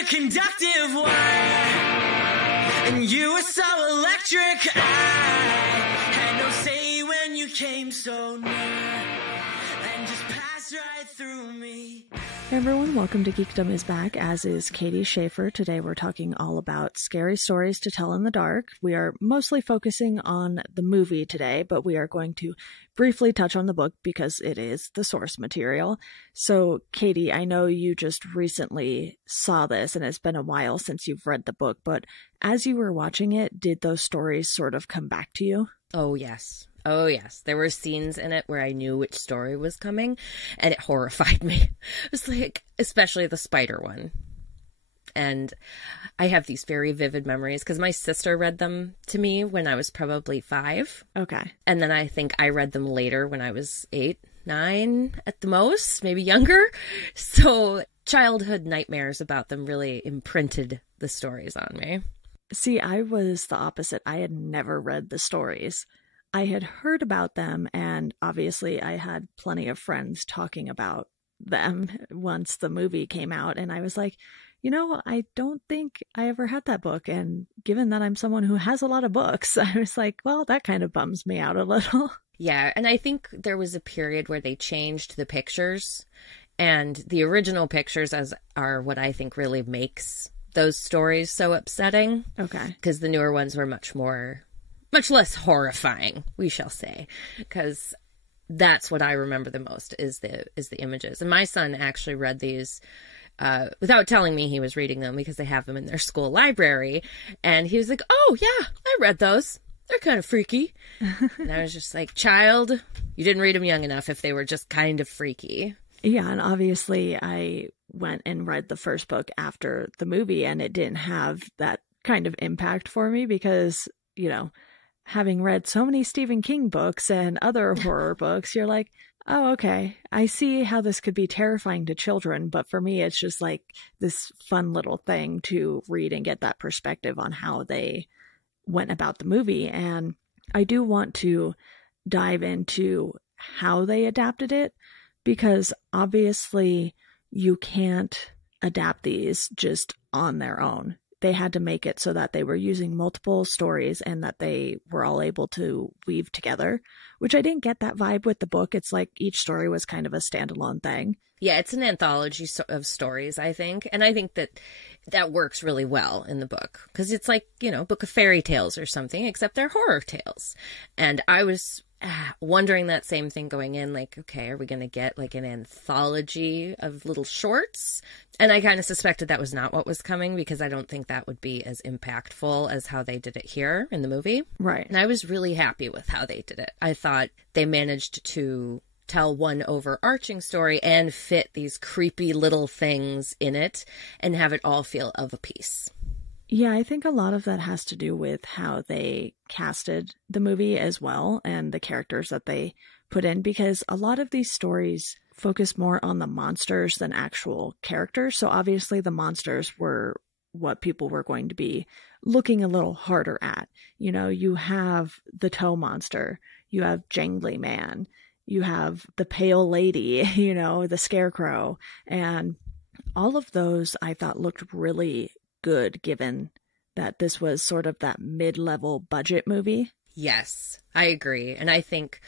a conductive wire, and you were so electric. I had no say when you came so near, and just passed right through me. Hey everyone, welcome to Geekdom is back, as is Katie Schaefer. Today we're talking all about scary stories to tell in the dark. We are mostly focusing on the movie today, but we are going to briefly touch on the book because it is the source material. So, Katie, I know you just recently saw this and it's been a while since you've read the book, but as you were watching it, did those stories sort of come back to you? Oh, yes. Oh, yes. There were scenes in it where I knew which story was coming, and it horrified me. It was like, especially the spider one. And I have these very vivid memories because my sister read them to me when I was probably 5. Okay. And then I think I read them later when I was 8, 9 at the most, maybe younger. So childhood nightmares about them really imprinted the stories on me. See, I was the opposite. I had never read the stories. I had heard about them, and obviously I had plenty of friends talking about them once the movie came out, and I was like, you know, I don't think I ever had that book, and given that I'm someone who has a lot of books, I was like, well, that kind of bums me out a little. Yeah, and I think there was a period where they changed the pictures, and the original pictures are what I think really makes those stories so upsetting. Okay. Because the newer ones were much less horrifying, we shall say, because that's what I remember the most is the images. And my son actually read these without telling me he was reading them because they have them in their school library. And he was like, oh, yeah, I read those. They're kind of freaky. And I was just like, child, you didn't read them young enough if they were just kind of freaky. Yeah, and obviously I went and read the first book after the movie, and it didn't have that kind of impact for me because, you know, having read so many Stephen King books and other horror books, you're like, oh, okay, I see how this could be terrifying to children, but for me, it's just like this fun little thing to read and get that perspective on how they went about the movie. And I do want to dive into how they adapted it, because obviously you can't adapt these just on their own. They had to make it so that they were using multiple stories and that they were all able to weave together, which I didn't get that vibe with the book. It's like each story was kind of a standalone thing. Yeah, it's an anthology of stories, I think. And I think that works really well in the book because it's like, you know, book of fairy tales or something, except they're horror tales. And I was wondering that same thing going in, like, okay, are we going to get like an anthology of little shorts? And I kind of suspected that was not what was coming because I don't think that would be as impactful as how they did it here in the movie. Right. And I was really happy with how they did it. I thought they managed to tell one overarching story and fit these creepy little things in it and have it all feel of a piece. Yeah, I think a lot of that has to do with how they casted the movie as well and the characters that they put in, because a lot of these stories focus more on the monsters than actual characters. So obviously the monsters were what people were going to be looking a little harder at. You know, you have the toe monster, you have Jangly Man, you have the pale lady, you know, the scarecrow, and all of those I thought looked really good given that this was sort of that mid-level budget movie. Yes, I agree. And I think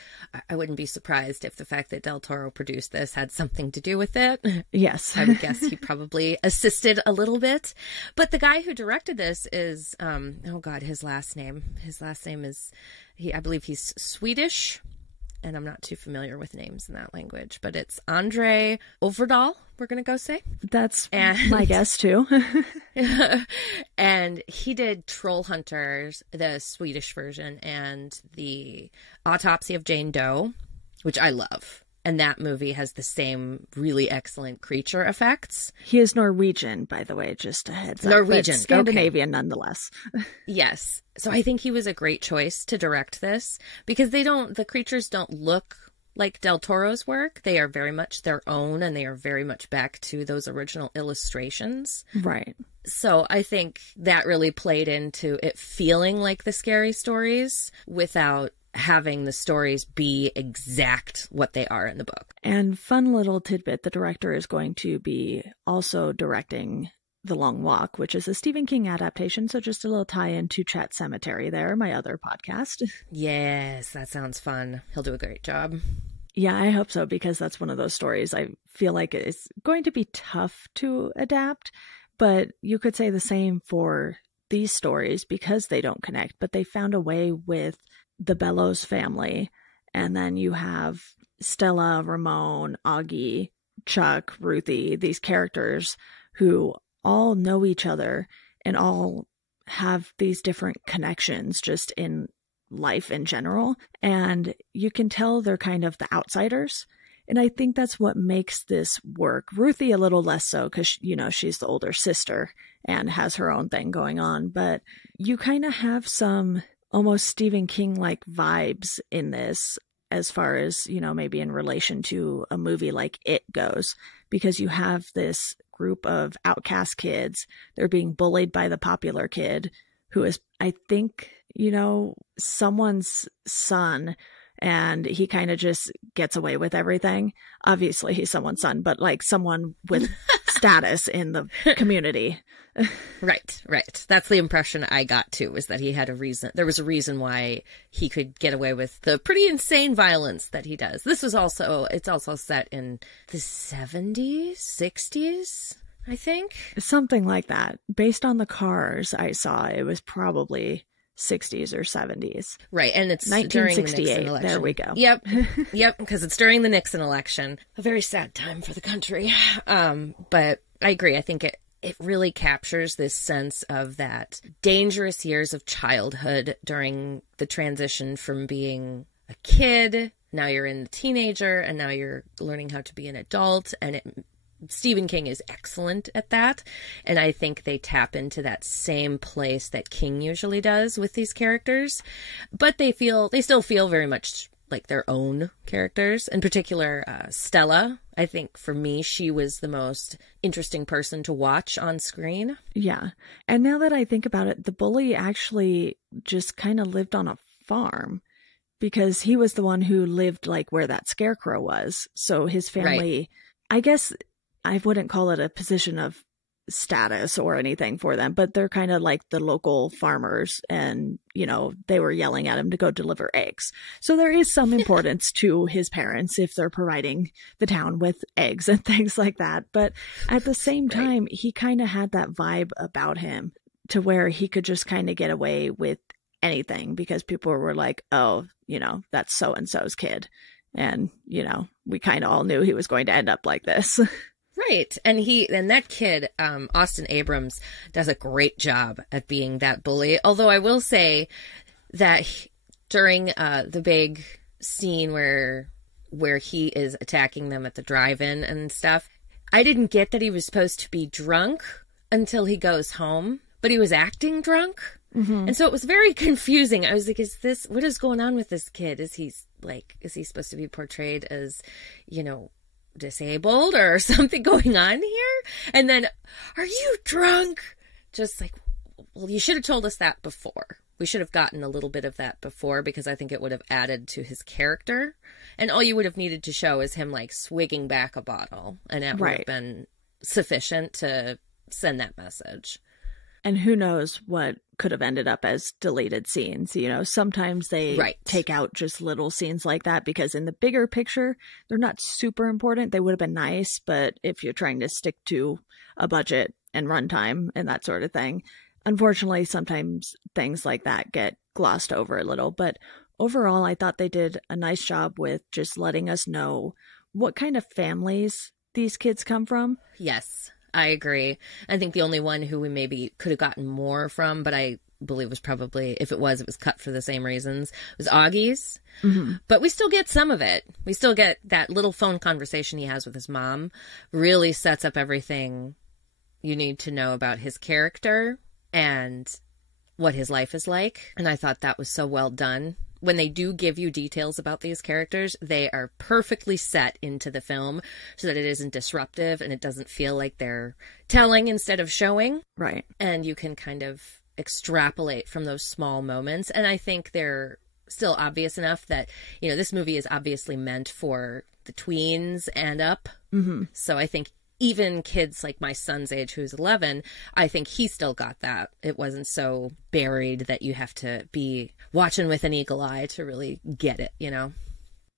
I wouldn't be surprised if the fact that Del Toro produced this had something to do with it. Yes. I would guess he probably assisted a little bit. But the guy who directed this is, oh God, his last name is, I believe he's Swedish. And I'm not too familiar with names in that language, but it's Andre Overdahl, we're going to go say. That's my guess, too. And he did Troll Hunters, the Swedish version, and the Autopsy of Jane Doe, which I love. And that movie has the same really excellent creature effects. He is Norwegian, by the way, just a heads up. Norwegian. But Scandinavian, okay. Nonetheless. Yes. So I think he was a great choice to direct this because the creatures don't look like Del Toro's work. They are very much their own and they are very much back to those original illustrations. Right. So I think that really played into it feeling like the scary stories without having the stories be exact what they are in the book. And fun little tidbit, the director is going to be also directing The Long Walk, which is a Stephen King adaptation. So just a little tie-in to Chat Cemetery there, my other podcast. Yes, that sounds fun. He'll do a great job. Yeah, I hope so, because that's one of those stories I feel like it's going to be tough to adapt. But you could say the same for these stories because they don't connect. But they found a way with the Bellows family. And then you have Stella, Ramon, Augie, Chuck, Ruthie, these characters who all know each other and all have these different connections just in life in general. And you can tell they're kind of the outsiders. And I think that's what makes this work. Ruthie a little less so because, you know, she's the older sister and has her own thing going on. But you kind of have some almost Stephen King-like vibes in this as far as, you know, maybe in relation to a movie like It goes, because you have this group of outcast kids. They're being bullied by the popular kid who is, I think, you know, someone's son, and he kind of just gets away with everything. Obviously, he's someone's son, but like someone with status in the community. Right. That's the impression I got too, was that he had a reason. There was a reason why he could get away with the pretty insane violence that he does. It's also set in the 70s, 60s, I think. Something like that. Based on the cars I saw, it was probably 60s or 70s. Right, and it's 1968. During the Nixon election. There we go. Yep, because it's during the Nixon election. A very sad time for the country. But I agree. I think it really captures this sense of that dangerous years of childhood during the transition from being a kid, now you're in the teenager, and now you're learning how to be an adult. And Stephen King is excellent at that. And I think they tap into that same place that King usually does with these characters. But they still feel very much like their own characters. In particular, Stella, I think for me, she was the most interesting person to watch on screen. Yeah. And now that I think about it, the bully actually just kind of lived on a farm because he was the one who lived like where that scarecrow was. So his family, I guess I wouldn't call it a position of status or anything for them, but they're kind of like the local farmers, and you know, they were yelling at him to go deliver eggs. So there is some importance to his parents if they're providing the town with eggs and things like that. But at the same time, he kind of had that vibe about him to where he could just kind of get away with anything because people were like, oh, you know, that's so and so's kid, and you know, we kind of all knew he was going to end up like this. Right. And that kid, Austin Abrams, does a great job at being that bully. Although I will say that during the big scene where he is attacking them at the drive-in and stuff, I didn't get that he was supposed to be drunk until he goes home, but he was acting drunk. Mm-hmm. And so it was very confusing. I was like, what is going on with this kid? Is he supposed to be portrayed as, you know, disabled or something going on here? And then, are you drunk? Just like, well, you should have told us that before. We should have gotten a little bit of that before, because I think it would have added to his character. And all you would have needed to show is him like swigging back a bottle, and it would have been sufficient to send that message. And who knows what could have ended up as deleted scenes. You know, sometimes they take out just little scenes like that because in the bigger picture, they're not super important. They would have been nice, but if you're trying to stick to a budget and runtime and that sort of thing, unfortunately, sometimes things like that get glossed over a little. But overall, I thought they did a nice job with just letting us know what kind of families these kids come from. Yes. I agree. I think the only one who we maybe could have gotten more from, but I believe was probably, if it was cut for the same reasons, was Augie's. Mm-hmm. But we still get some of it. We still get that little phone conversation he has with his mom. Really sets up everything you need to know about his character and what his life is like. And I thought that was so well done. When they do give you details about these characters, they are perfectly set into the film so that it isn't disruptive and it doesn't feel like they're telling instead of showing. Right. And you can kind of extrapolate from those small moments. And I think they're still obvious enough that, you know, this movie is obviously meant for the tweens and up. Mm-hmm. So I think even kids like my son's age, who's 11, I think he still got that. It wasn't so buried that you have to be watching with an eagle eye to really get it, you know?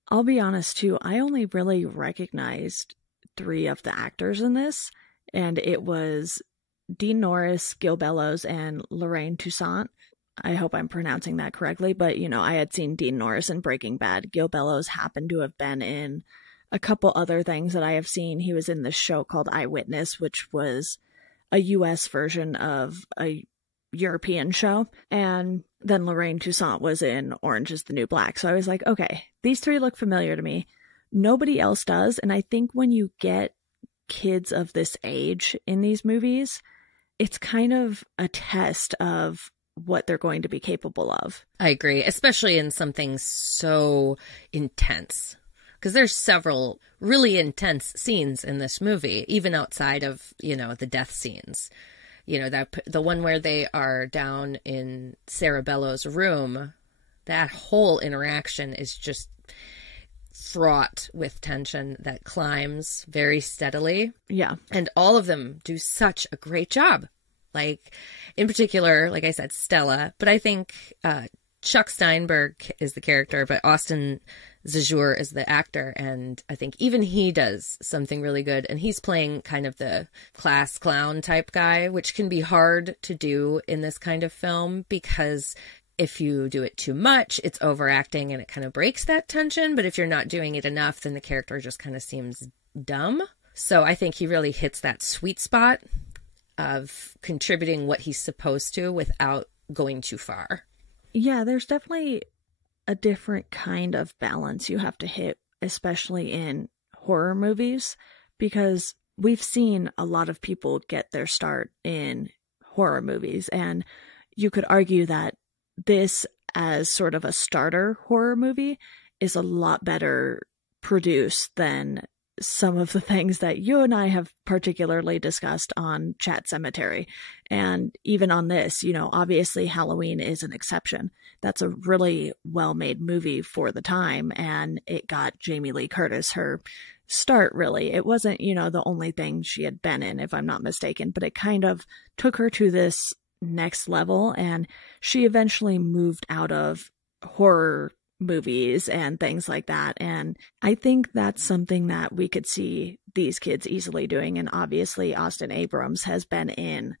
I'll be honest too, I only really recognized 3 of the actors in this, and it was Dean Norris, Gil Bellows, and Lorraine Toussaint. I hope I'm pronouncing that correctly, but you know, I had seen Dean Norris in Breaking Bad. Gil Bellows happened to have been in a couple other things that I have seen. He was in this show called Eyewitness, which was a US version of a European show. And then Lorraine Toussaint was in Orange is the New Black. So I was like, okay, these 3 look familiar to me. Nobody else does. And I think when you get kids of this age in these movies, it's kind of a test of what they're going to be capable of. I agree, especially in something so intense. Because there's several really intense scenes in this movie, even outside of, you know, the death scenes. You know, that the one where they are down in Sarah Bellows' room, that whole interaction is just fraught with tension that climbs very steadily. Yeah. And all of them do such a great job. Like, in particular, like I said, Stella. But I think Chuck Steinberg is the character, but Austin Zajur is the actor, and I think even he does something really good, and he's playing kind of the class clown type guy, which can be hard to do in this kind of film, because if you do it too much, it's overacting and it kind of breaks that tension, but if you're not doing it enough, then the character just kind of seems dumb. So I think he really hits that sweet spot of contributing what he's supposed to without going too far. Yeah, there's definitely a different kind of balance you have to hit, especially in horror movies, because we've seen a lot of people get their start in horror movies, and you could argue that this, as sort of a starter horror movie, is a lot better produced than some of the things that you and I have particularly discussed on Chat Cemetery. And even on this, you know, obviously Halloween is an exception. That's a really well-made movie for the time, and it got Jamie Lee Curtis her start, really. It wasn't, you know, the only thing she had been in, if I'm not mistaken, but it kind of took her to this next level, and she eventually moved out of horror movies and things like that. And I think that's something that we could see these kids easily doing. And obviously Austin Abrams has been in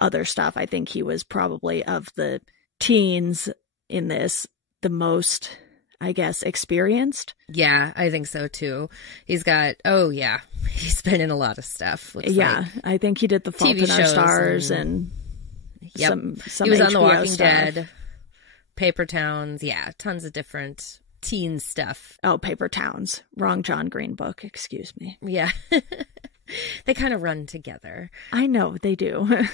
other stuff. I think he was probably, of the teens in this, the most, I guess, experienced. Yeah, I think so too. He's got, he's been in a lot of stuff. Yeah, like I think he did The Fault in Our Stars and yep. some he was HBO on The Walking stuff. Dead. Paper Towns, yeah, tons of different teen stuff. Oh, Paper Towns. Wrong John Green book, excuse me. Yeah. They kind of run together. I know, they do.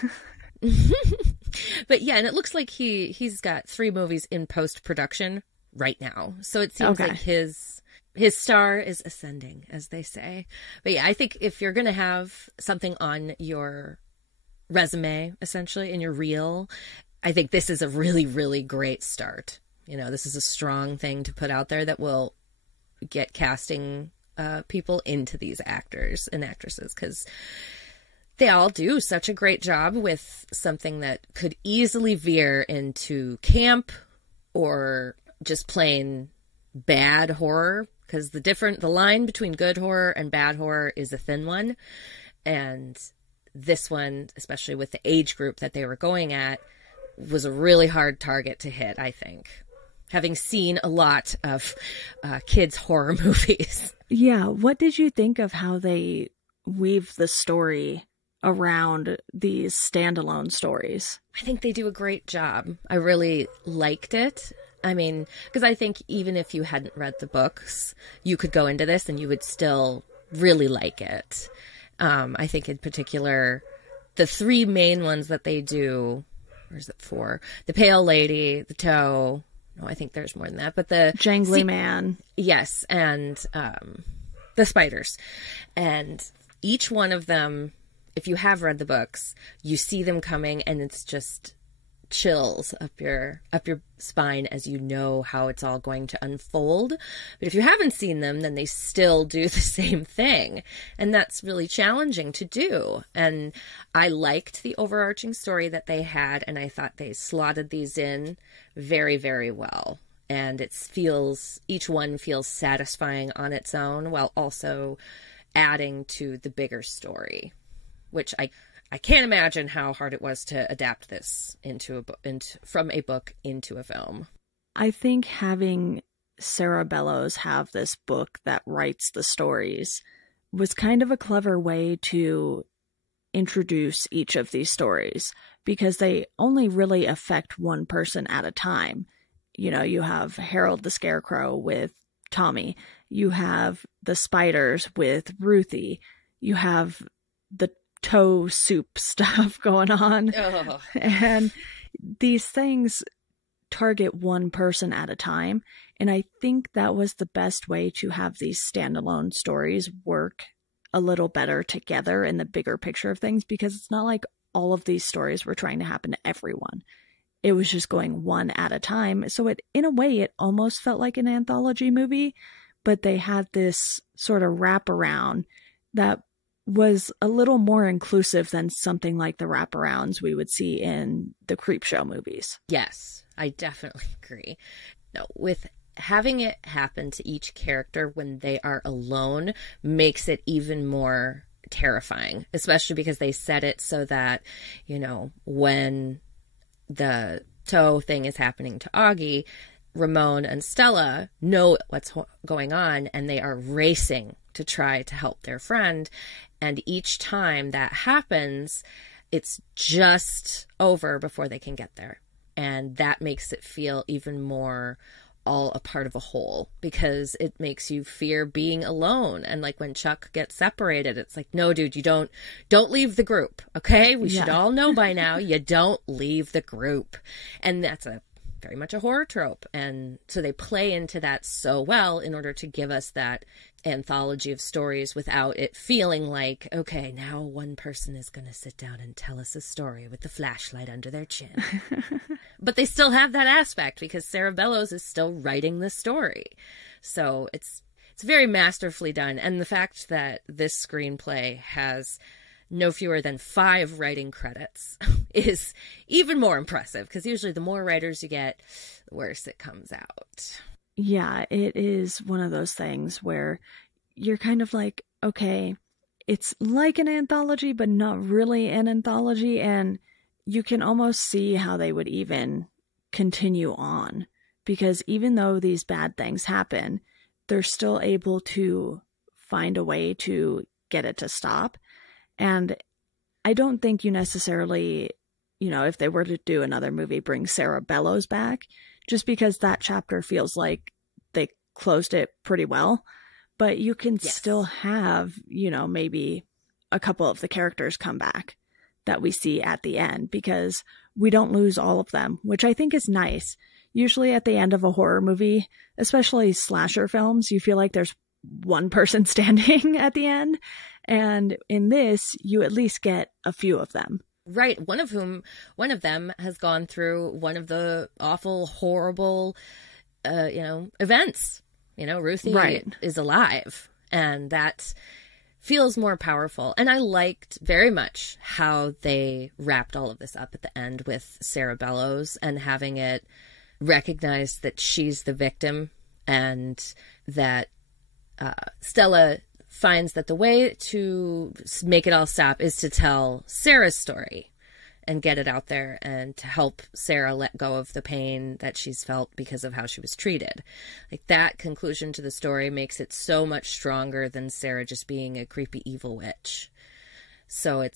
But yeah, and it looks like he's got 3 movies in post-production right now. So it seems like his star is ascending, as they say. But yeah, I think if you're going to have something on your resume, essentially, in your reel, I think this is a really, really great start. You know, this is a strong thing to put out there that will get casting people into these actors and actresses, because they all do such a great job with something that could easily veer into camp or just plain bad horror, because the line between good horror and bad horror is a thin one. And this one, especially with the age group that they were going at, was a really hard target to hit, I think, having seen a lot of kids' horror movies. Yeah, what did you think of how they weave the story around these standalone stories? I think they do a great job. I really liked it. I mean, because I think even if you hadn't read the books, you could go into this and you would still really like it. I think in particular, the 3 main ones that they do, or is it 4? The Pale Lady, the Toe. No, I think there's more than that. But the Jangly Man. Yes, and the Spiders. And each one of them, if you have read the books, you see them coming, and it's just chills up your spine as you know how it's all going to unfold. But if you haven't seen them, then they still do the same thing. And that's really challenging to do. And I liked the overarching story that they had, and I thought they slotted these in very, very well. And each one feels satisfying on its own while also adding to the bigger story, which I can't imagine how hard it was to adapt this from a book into a film. I think having Sarah Bellows have this book that writes the stories was kind of a clever way to introduce each of these stories, because they only really affect one person at a time. You know, you have Harold the Scarecrow with Tommy. You have the spiders with Ruthie. You have the toe soup stuff going on. Oh. And these things target one person at a time. And I think that was the best way to have these standalone stories work a little better together in the bigger picture of things, because it's not like all of these stories were trying to happen to everyone. It was just going one at a time. So in a way, it almost felt like an anthology movie, but they had this sort of wraparound that was a little more inclusive than something like the wraparounds we would see in the Creepshow movies. Yes, I definitely agree. No, with having it happen to each character when they are alone makes it even more terrifying, especially because they set it so that, you know, when the toe thing is happening to Augie, Ramon and Stella know what's going on, and they are racing to try to help their friend. And each time that happens, it's just over before they can get there. And that makes it feel even more all a part of a whole, because it makes you fear being alone. And like when Chuck gets separated, it's like, no, dude, you don't leave the group. Okay. We should all know by now, you don't leave the group. And that's very much a horror trope. And so they play into that so well in order to give us that anthology of stories without it feeling like, okay, now one person is going to sit down and tell us a story with the flashlight under their chin. But they still have that aspect because Sarah Bellows is still writing the story. So it's very masterfully done. And the fact that this screenplay has no fewer than 5 writing credits is even more impressive, because usually the more writers you get, the worse it comes out. Yeah, it is one of those things where you're kind of like, okay, it's like an anthology, but not really an anthology. And you can almost see how they would even continue on, because even though these bad things happen, they're still able to find a way to get it to stop. And I don't think you necessarily, you know, if they were to do another movie, bring Sarah Bellows back, just because that chapter feels like they closed it pretty well. But you can still have, you know, maybe a couple of the characters come back that we see at the end, because we don't lose all of them, which I think is nice. Usually at the end of a horror movie, especially slasher films, you feel like there's one person standing at the end. And in this, you at least get a few of them. Right. One of them has gone through one of the awful, horrible, events. You know, Ruthie is alive, and that feels more powerful. And I liked very much how they wrapped all of this up at the end with Sarah Bellows and having it recognize that she's the victim, and that Stella finds that the way to make it all stop is to tell Sarah's story and get it out there, and to help Sarah let go of the pain that she's felt because of how she was treated. Like, that conclusion to the story makes it so much stronger than Sarah just being a creepy evil witch. So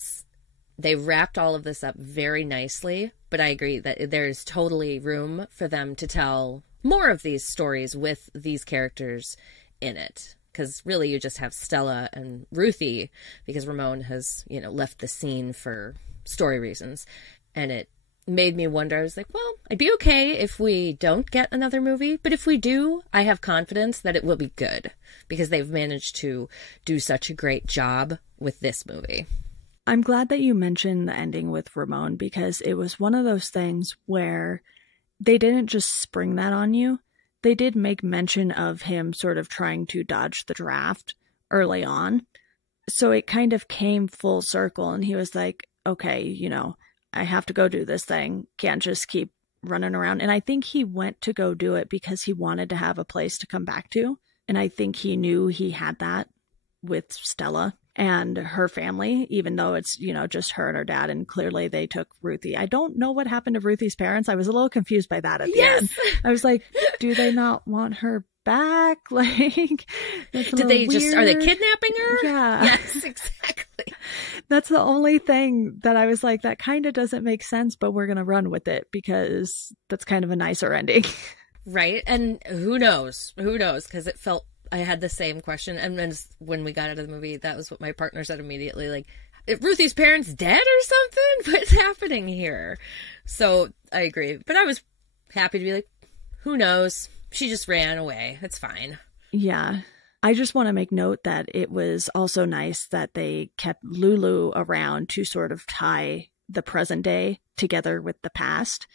they wrapped all of this up very nicely, but I agree that there's totally room for them to tell more of these stories with these characters in it. Because really you just have Stella and Ruthie, because Ramon has, left the scene for story reasons. And it made me wonder, I was like, well, I'd be okay if we don't get another movie. But if we do, I have confidence that it will be good, because they've managed to do such a great job with this movie. I'm glad that you mentioned the ending with Ramon, because it was one of those things where they didn't just spring that on you. They did make mention of him sort of trying to dodge the draft early on. So it kind of came full circle, and he was like, okay, you know, I have to go do this thing. Can't just keep running around. And I think he went to go do it because he wanted to have a place to come back to. And I think he knew he had that with Stella and her family, even though it's, you know, just her and her dad. And clearly they took Ruthie. I don't know what happened to Ruthie's parents. I was a little confused by that at the end. I was like, do they not want her back? Like, did they just, are they kidnapping her? Yeah. Yes, exactly. That's the only thing that I was like, that kind of doesn't make sense, but we're going to run with it because that's kind of a nicer ending. Right. And who knows? Who knows? Because it felt, I had the same question. And then when we got out of the movie, that was what my partner said immediately. Like, is Ruthie's parents dead or something? What's happening here? So I agree. But I was happy to be like, who knows? She just ran away. It's fine. Yeah. I just want to make note that it was also nice that they kept Lulu around to sort of tie the present day together with the past,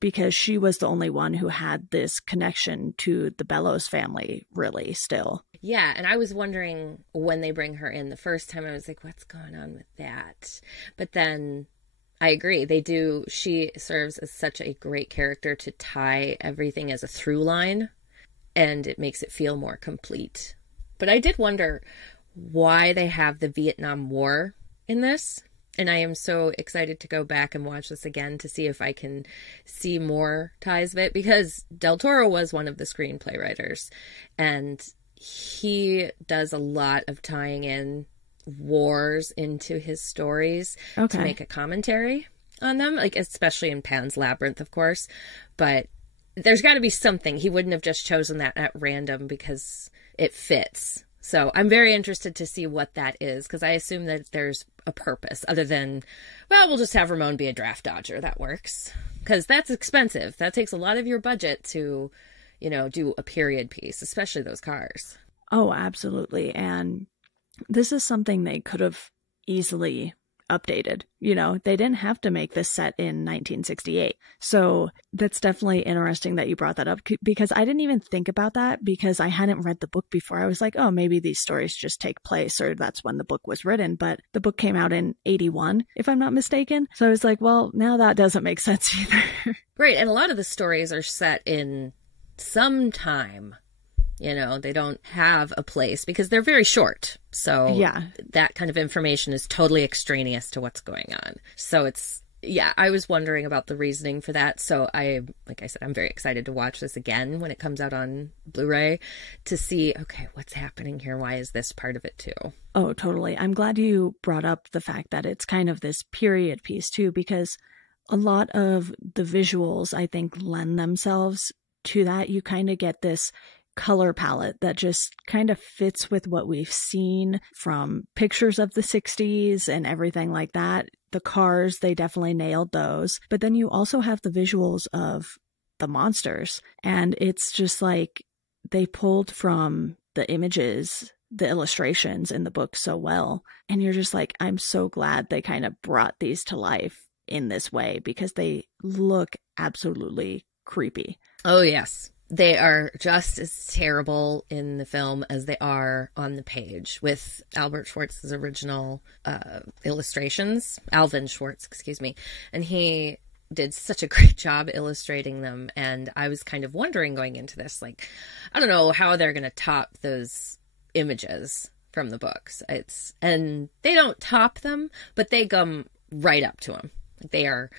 because she was the only one who had this connection to the Bellows family, really, still. Yeah, and I was wondering when they bring her in the first time, I was like, what's going on with that? But then I agree. They do. She serves as such a great character to tie everything as a through line, and it makes it feel more complete. But I did wonder why they have the Vietnam War in this. And I am so excited to go back and watch this again to see if I can see more ties of it, because Del Toro was one of the screenplay writers, and he does a lot of tying in wars into his stories to make a commentary on them, like especially in Pan's Labyrinth, of course. But there's got to be something. He wouldn't have just chosen that at random because it fits. So I'm very interested to see what that is, because I assume that there's a purpose other than, well, we'll just have Ramon be a draft dodger. That works, because that's expensive. That takes a lot of your budget to, you know, do a period piece, especially those cars. Oh, absolutely. And this is something they could have easily updated. You know, they didn't have to make this set in 1968. So that's definitely interesting that you brought that up, because I didn't even think about that because I hadn't read the book before. I was like, oh, maybe these stories just take place, or that's when the book was written. But the book came out in 81, if I'm not mistaken. So I was like, well, now that doesn't make sense either. Right. And a lot of the stories are set in some time. You know, they don't have a place because they're very short. So yeah, that kind of information is totally extraneous to what's going on. So it's, yeah, I was wondering about the reasoning for that. So like I said, I'm very excited to watch this again when it comes out on Blu-ray to see, okay, what's happening here? Why is this part of it too? Oh, totally. I'm glad you brought up the fact that it's kind of this period piece too, because a lot of the visuals, I think, lend themselves to that. You kind of get this color palette that just kind of fits with what we've seen from pictures of the 60s and everything like that. The cars, they definitely nailed those. But then you also have the visuals of the monsters. And it's just like they pulled from the images, the illustrations in the book so well. And you're just like, I'm so glad they kind of brought these to life in this way, because they look absolutely creepy. Oh, yes. They are just as terrible in the film as they are on the page, with Albert Schwartz's original illustrations. Alvin Schwartz, excuse me. And he did such a great job illustrating them. And I was kind of wondering going into this, like, I don't know how they're going to top those images from the books. And they don't top them, but they come right up to them. They are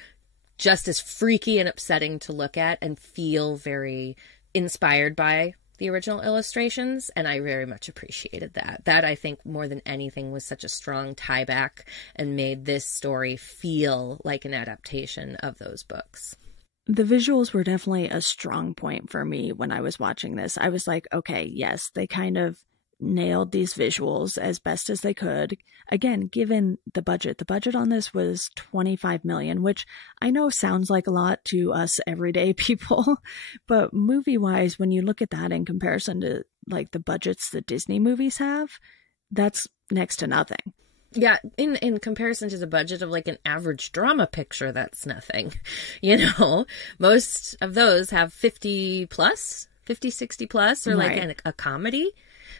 just as freaky and upsetting to look at and feel very inspired by the original illustrations, and I very much appreciated that. That, I think, more than anything, was such a strong tie back and made this story feel like an adaptation of those books. The visuals were definitely a strong point for me when I was watching this. I was like, okay, yes, they kind of nailed these visuals as best as they could. Again, given the budget on this was $25 million, which I know sounds like a lot to us everyday people, but movie wise, when you look at that in comparison to like the budgets that Disney movies have, that's next to nothing. Yeah, in comparison to the budget of like an average drama picture, that's nothing. You know, most of those have 50 plus, 50, 60 plus, or like Right. a comedy.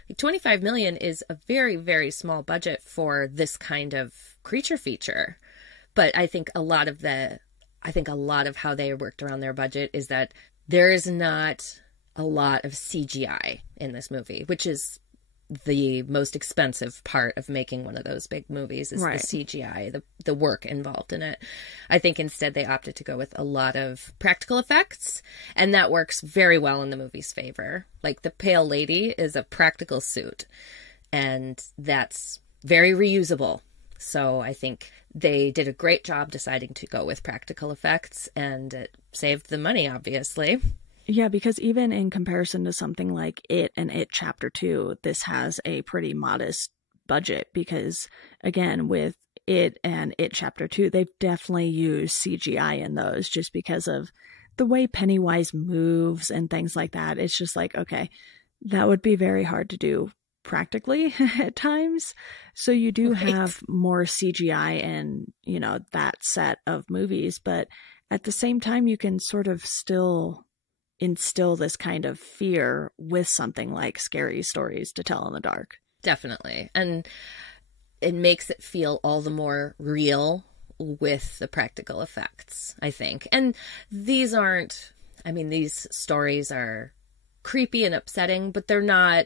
Like 25 million is a very, very small budget for this kind of creature feature. But I think a lot of how they worked around their budget is that there is not a lot of CGI in this movie, which is the most expensive part of making one of those big movies is Right. the CGI, the work involved in it. I think instead they opted to go with a lot of practical effects, and that works very well in the movie's favor. Like the Pale Lady is a practical suit, and that's very reusable. So I think they did a great job deciding to go with practical effects, and it saved the money, obviously. Yeah, because even in comparison to something like It and It Chapter 2, this has a pretty modest budget because, again, with It and It Chapter 2, they've definitely used CGI in those just because of the way Pennywise moves and things like that. It's just like, okay, that would be very hard to do practically at times. So you do Right. have more CGI in, you know, that set of movies, but at the same time, you can sort of still instill this kind of fear with something like Scary Stories to Tell in the Dark. Definitely. And it makes it feel all the more real with the practical effects, I think. And these stories are creepy and upsetting, but they're not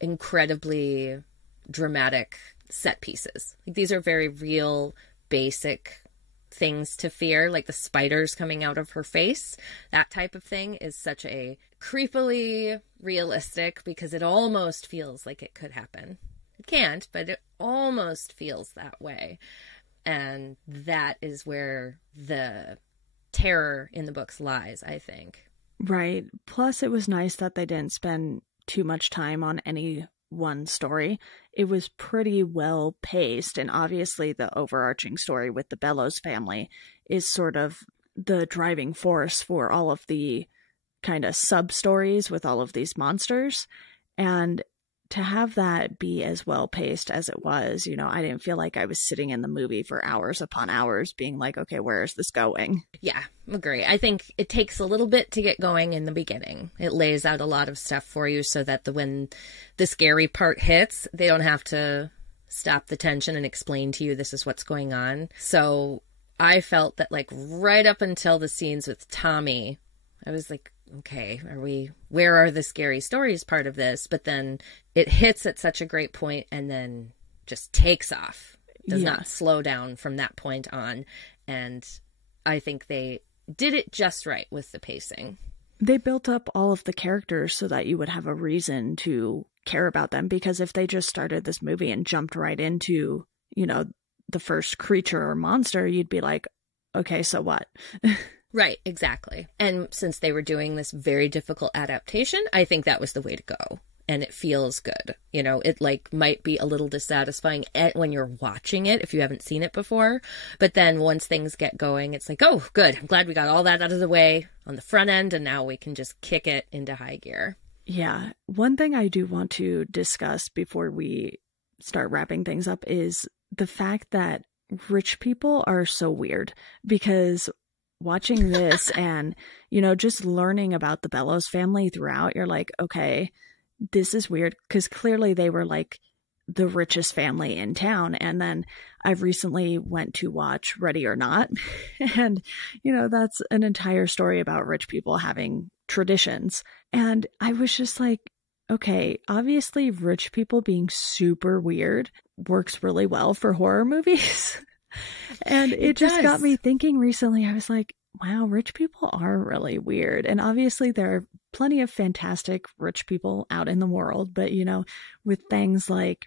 incredibly dramatic set pieces. Like, these are very real, basic things to fear, like the spiders coming out of her face. That type of thing is such a creepily realistic because it almost feels like it could happen. It can't, but it almost feels that way. And that is where the terror in the books lies, I think. Right. Plus, it was nice that they didn't spend too much time on any one story. It was pretty well paced, and obviously the overarching story with the Bellows family is sort of the driving force for all of the kind of sub stories with all of these monsters. And to have that be as well paced as it was, you know, I didn't feel like I was sitting in the movie for hours upon hours being like, okay, where is this going? Yeah, agree. I think it takes a little bit to get going in the beginning. It lays out a lot of stuff for you so that when the scary part hits, they don't have to stop the tension and explain to you this is what's going on. So I felt that like right up until the scenes with Tommy, I was like, okay, where are the scary stories part of this? But then it hits at such a great point and then just takes off. Does not slow down from that point on. And I think they did it just right with the pacing. They built up all of the characters so that you would have a reason to care about them, because if they just started this movie and jumped right into, you know, the first creature or monster, you'd be like, okay, so what? Right, exactly. And since they were doing this very difficult adaptation, I think that was the way to go. And it feels good. You know, it like might be a little dissatisfying when you're watching it if you haven't seen it before. But then once things get going, it's like, oh, good. I'm glad we got all that out of the way on the front end. And now we can just kick it into high gear. Yeah. One thing I do want to discuss before we start wrapping things up is the fact that rich people are so weird, because watching this and, you know, just learning about the Bellows family throughout, you're like, okay, this is weird, because clearly they were like the richest family in town. And then I've recently went to watch Ready or Not, and, you know, that's an entire story about rich people having traditions. And I was just like, okay, obviously rich people being super weird works really well for horror movies. And it just got me thinking recently. I was like, wow, rich people are really weird. And obviously there are plenty of fantastic rich people out in the world, but, you know, with things like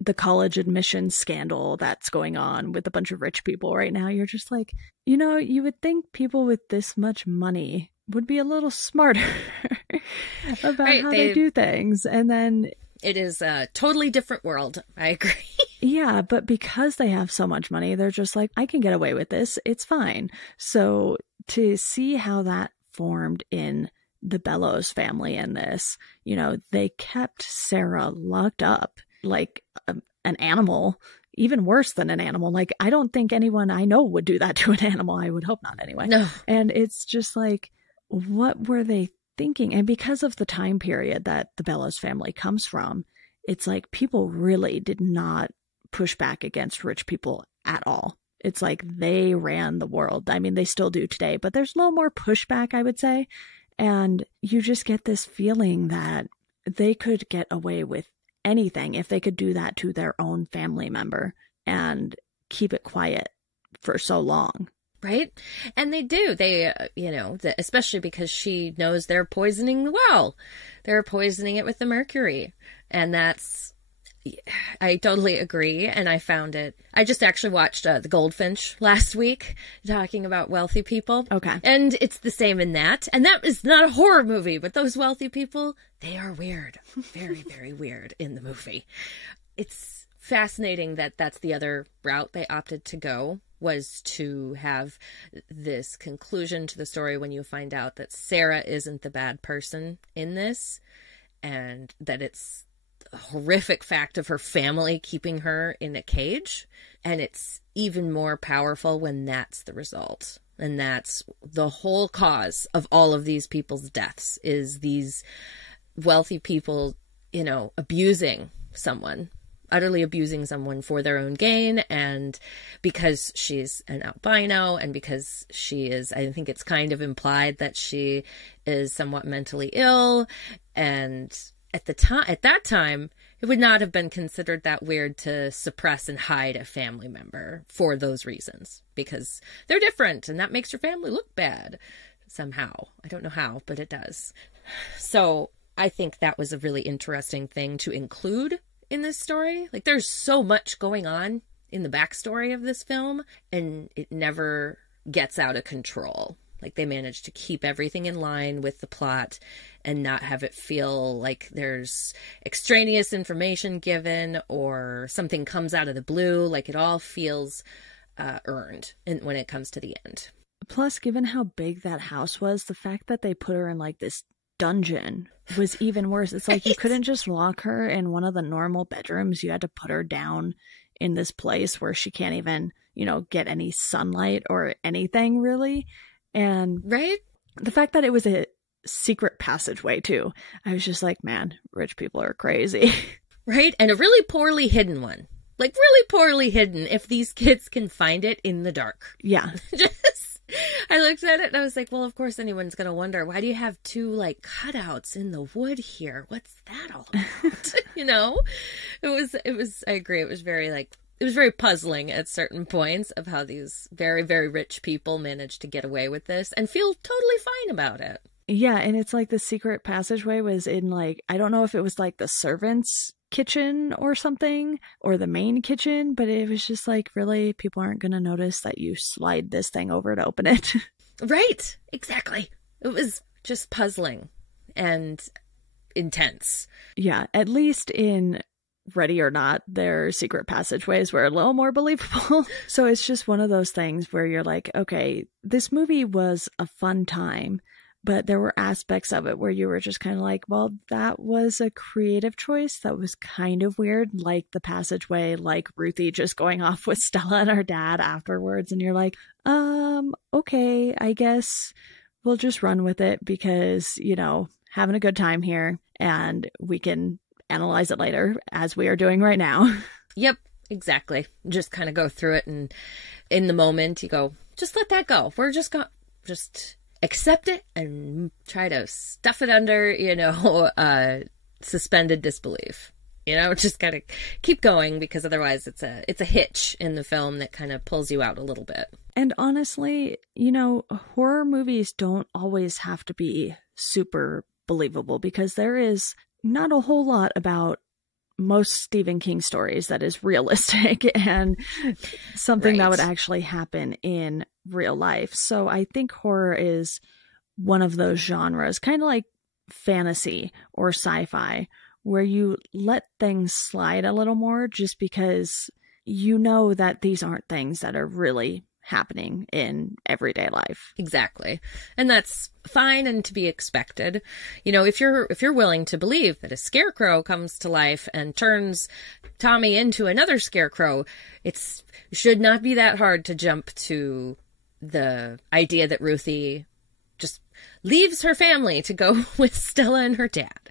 the college admissions scandal that's going on with a bunch of rich people right now, you're just like, you know, you would think people with this much money would be a little smarter about how they do things. And then it is a totally different world. I agree. Yeah, but because they have so much money, they're just like, I can get away with this. It's fine. So to see how that formed in the Bellows family in this, you know, they kept Sarah locked up like an animal, even worse than an animal. Like, I don't think anyone I know would do that to an animal. I would hope not anyway. No. And it's just like, what were they thinking? And because of the time period that the Bellows family comes from, it's like people really did not push back against rich people at all. It's like they ran the world. I mean, they still do today, but there's a little more pushback, I would say. And you just get this feeling that they could get away with anything if they could do that to their own family member and keep it quiet for so long. Right? And they do. They, especially because she knows they're poisoning the well. They're poisoning it with the mercury. And I totally agree. And I just actually watched The Goldfinch last week, talking about wealthy people. Okay. And it's the same in that. And that is not a horror movie, but those wealthy people, they are weird. Very, very weird in the movie. It's fascinating that that's the other route they opted to go, was to have this conclusion to the story when you find out that Sarah isn't the bad person in this, and that it's a horrific fact of her family keeping her in a cage. And it's even more powerful when that's the result. And that's the whole cause of all of these people's deaths, is these wealthy people, abusing someone. Utterly abusing someone for their own gain, and because she's an albino, and because she is, I think it's kind of implied that she is somewhat mentally ill, and at that time, it would not have been considered that weird to suppress and hide a family member for those reasons, because they're different, and that makes your family look bad somehow. I don't know how, but it does. So I think that was a really interesting thing to include in this story. Like, there's so much going on in the backstory of this film, and it never gets out of control. Like, they managed to keep everything in line with the plot and not have it feel like there's extraneous information given or something comes out of the blue. Like, it all feels earned when it comes to the end. Plus, given how big that house was, the fact that they put her in like this dungeon was even worse. It's like you couldn't just lock her in one of the normal bedrooms. You had to put her down in this place where she can't even, get any sunlight or anything really. And right, the fact that it was a secret passageway too, I was just like, man, rich people are crazy. Right? And a really poorly hidden one. Like, really poorly hidden, if these kids can find it in the dark. Yeah. I looked at it and I was like, well, of course anyone's going to wonder, why do you have two, like, cutouts in the wood here? What's that all about? It was, I agree. It was very puzzling at certain points of how these very, very rich people managed to get away with this and feel totally fine about it. Yeah. And it's like the secret passageway was in like, I don't know if it was like the servants' kitchen or something, or the main kitchen, but it was just like, really, people aren't going to notice that you slide this thing over to open it. Right. Exactly. It was just puzzling and intense. Yeah. At least in Ready or Not, their secret passageways were a little more believable. So it's just one of those things where you're like, okay, this movie was a fun time, but there were aspects of it where you were just kind of like, well, that was a creative choice. That was kind of weird. Like the passageway, like Ruthie just going off with Stella and her dad afterwards. And you're like, okay, I guess we'll just run with it because, having a good time here, and we can analyze it later, as we are doing right now. Yep, exactly. Just kind of go through it, and in the moment you go, just let that go. We're just going to just accept it and try to stuff it under, suspended disbelief. Just gotta keep going, because otherwise it's a hitch in the film that kind of pulls you out a little bit. And honestly, horror movies don't always have to be super believable, because there is not a whole lot about most Stephen King stories that is realistic and something that would actually happen in real life. So I think horror is one of those genres, kind of like fantasy or sci-fi, where you let things slide a little more just because you know that these aren't things that are really happening in everyday life. Exactly. And that's fine and to be expected. You know, if you're willing to believe that a scarecrow comes to life and turns Tommy into another scarecrow, it should not be that hard to jump to the idea that Ruthie just leaves her family to go with Stella and her dad.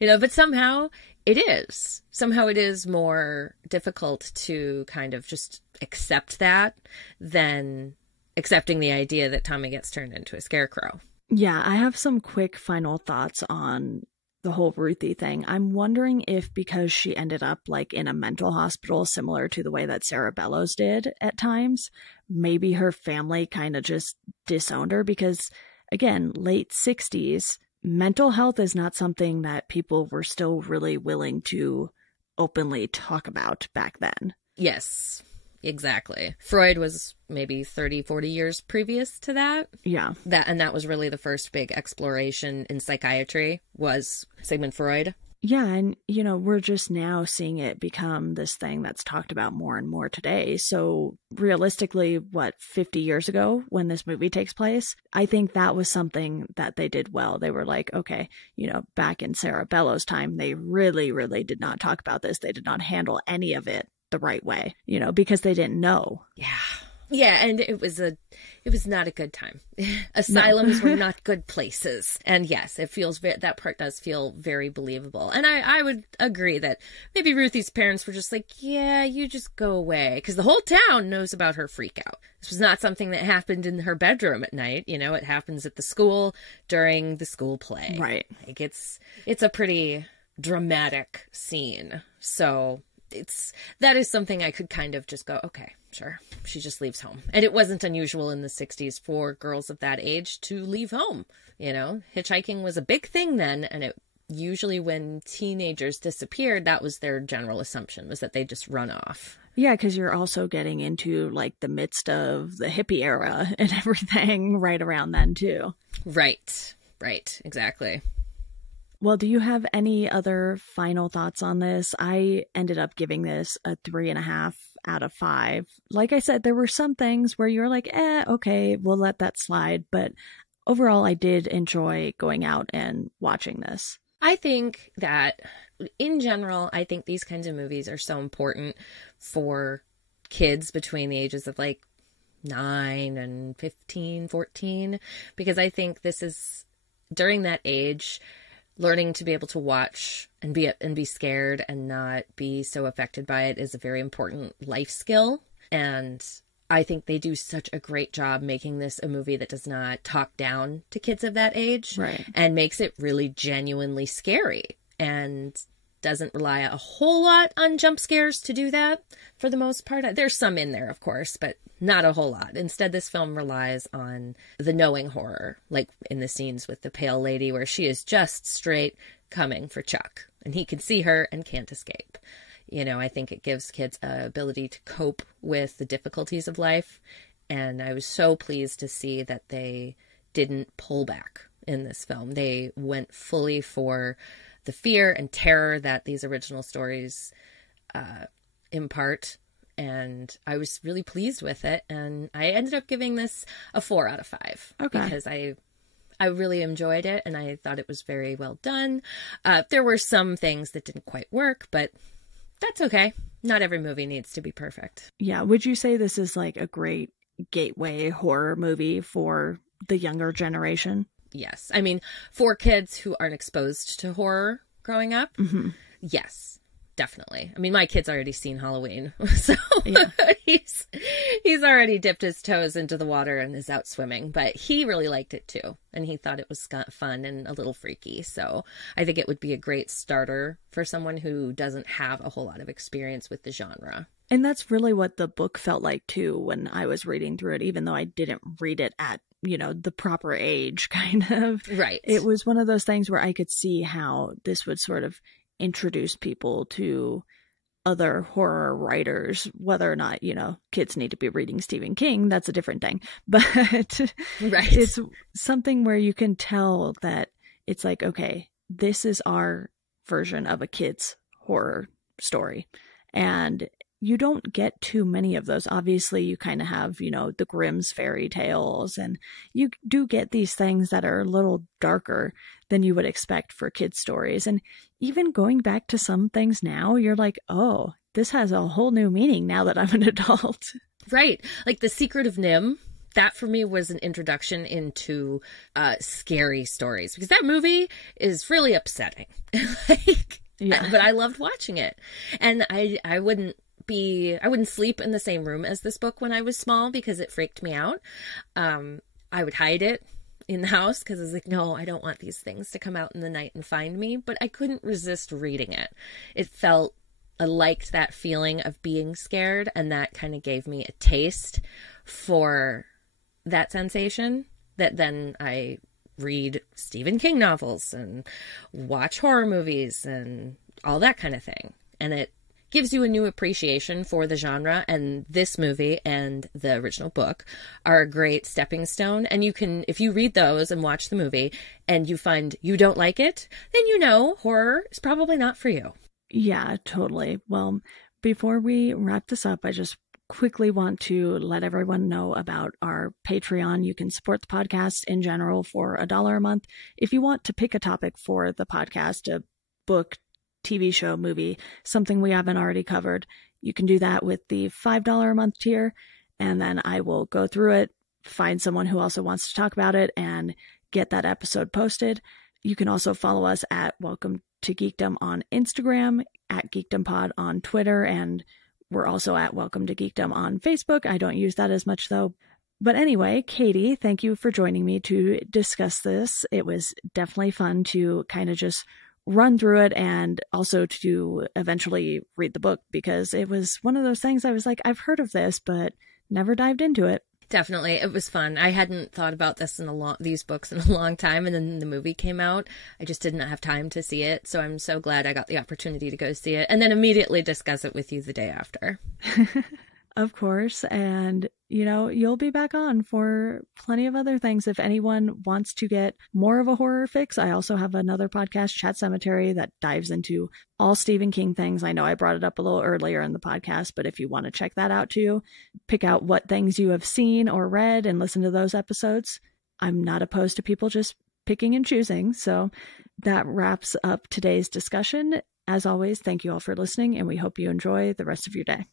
You know, but somehow it is more difficult to kind of just accept that than accepting the idea that Tommy gets turned into a scarecrow. Yeah, I have some quick final thoughts on the whole Ruthie thing. I'm wondering if because she ended up like in a mental hospital similar to the way that Sarah Bellows did at times, maybe her family kind of just disowned her because, again, late 60s, mental health is not something that people were still really willing to openly talk about back then. Yes, exactly. Freud was maybe 30, 40 years previous to that. Yeah. That was really the first big exploration in psychiatry was Sigmund Freud. Yeah, and, you know, we're just now seeing it become this thing that's talked about more and more today. So realistically, 50 years ago when this movie takes place, I think that was something that they did well. They were like, okay, you know, back in Sarah Bellows' time, they really, really did not talk about this. They did not handle any of it the right way, you know, because they didn't know. Yeah. Yeah, and it was not a good time. Asylums were not good places. And yes, that part does feel very believable. And I would agree that maybe Ruthie's parents were just like, yeah, you just go away. Because the whole town knows about her freak out. This was not something that happened in her bedroom at night. You know, it happens at the school during the school play. Right. Like it's a pretty dramatic scene. So that is something I could kind of just go, okay, sure. She just leaves home. And it wasn't unusual in the 60s for girls of that age to leave home. You know, hitchhiking was a big thing then. And it usually when teenagers disappeared, that was their general assumption, was that they just run off. Yeah, because you're also getting into like the midst of the hippie era and everything right around then too. Right, exactly. Well, do you have any other final thoughts on this? I ended up giving this a 3.5 out of 5. Like I said, there were some things where you're like, okay, we'll let that slide. But overall, I did enjoy going out and watching this. I think that in general, I think these kinds of movies are so important for kids between the ages of like 9 and 15, 14, because I think this is during that age, learning to be able to watch and be scared and not be so affected by it is a very important life skill. And I think they do such a great job making this a movie that does not talk down to kids of that age, right, and makes it really genuinely scary and doesn't rely a whole lot on jump scares to do that for the most part. There's some in there, of course, but not a whole lot. Instead, this film relies on the knowing horror, like in the scenes with the pale lady where she is just straight coming for Chuck and he can see her and can't escape. You know, I think it gives kids an ability to cope with the difficulties of life. And I was so pleased to see that they didn't pull back in this film. They went fully for the fear and terror that these original stories impart. And I was really pleased with it. And I ended up giving this a 4 out of 5. Okay. Because I really enjoyed it and I thought it was very well done. There were some things that didn't quite work, but that's okay. Not every movie needs to be perfect. Yeah. Would you say this is like a great gateway horror movie for the younger generation? Yes. I mean, for kids who aren't exposed to horror growing up, yes, definitely. I mean, my kid's already seen Halloween, so yeah. he's already dipped his toes into the water and is out swimming, but he really liked it too. And he thought it was fun and a little freaky. So I think it would be a great starter for someone who doesn't have a whole lot of experience with the genre. And that's really what the book felt like too when I was reading through it, even though I didn't read it at, you know, the proper age kind of. Right. It was one of those things where I could see how this would sort of introduce people to other horror writers, whether or not, you know, kids need to be reading Stephen King, that's a different thing. But right. It's something where you can tell that it's like, okay, this is our version of a kid's horror story. And you don't get too many of those. Obviously, you kind of have, the Grimm's fairy tales, and you do get these things that are a little darker than you would expect for kids' stories. And even going back to some things now, you're like, oh, this has a whole new meaning now that I'm an adult. Right. Like The Secret of Nim. That for me was an introduction into scary stories, because that movie is really upsetting. But I loved watching it. And I wouldn't sleep in the same room as this book when I was small because it freaked me out. I would hide it in the house because I was like, no, I don't want these things to come out in the night and find me. But I couldn't resist reading it. I liked that feeling of being scared, and that kind of gave me a taste for that sensation, that then I read Stephen King novels and watch horror movies and all that kind of thing. And it gives you a new appreciation for the genre, and this movie and the original book are a great stepping stone. And you can, if you read those and watch the movie and you find you don't like it, then horror is probably not for you. Yeah, totally. Well, before we wrap this up, I just quickly want to let everyone know about our Patreon. You can support the podcast in general for $1 a month. If you want to pick a topic for the podcast, a book, TV show, movie, something we haven't already covered, you can do that with the $5 a month tier. And then I will go through it, find someone who also wants to talk about it, and get that episode posted. You can also follow us at Welcome to Geekdom on Instagram, at GeekdomPod on Twitter, and we're also at Welcome to Geekdom on Facebook. I don't use that as much, though. But anyway, Katie, thank you for joining me to discuss this. It was definitely fun to kind of just run through it, and also to eventually read the book, because it was one of those things I was like, I've heard of this, but never dived into it. Definitely. It was fun. I hadn't thought about this these books in a long time, and then the movie came out. I just didn't have time to see it, so I'm so glad I got the opportunity to go see it and then immediately discuss it with you the day after. Of course. And, you'll be back on for plenty of other things. If anyone wants to get more of a horror fix, I also have another podcast, Chat Cemetery, that dives into all Stephen King things. I know I brought it up a little earlier in the podcast, but if you want to check that out too, pick out what things you have seen or read and listen to those episodes. I'm not opposed to people just picking and choosing. So that wraps up today's discussion. As always, thank you all for listening, and we hope you enjoy the rest of your day.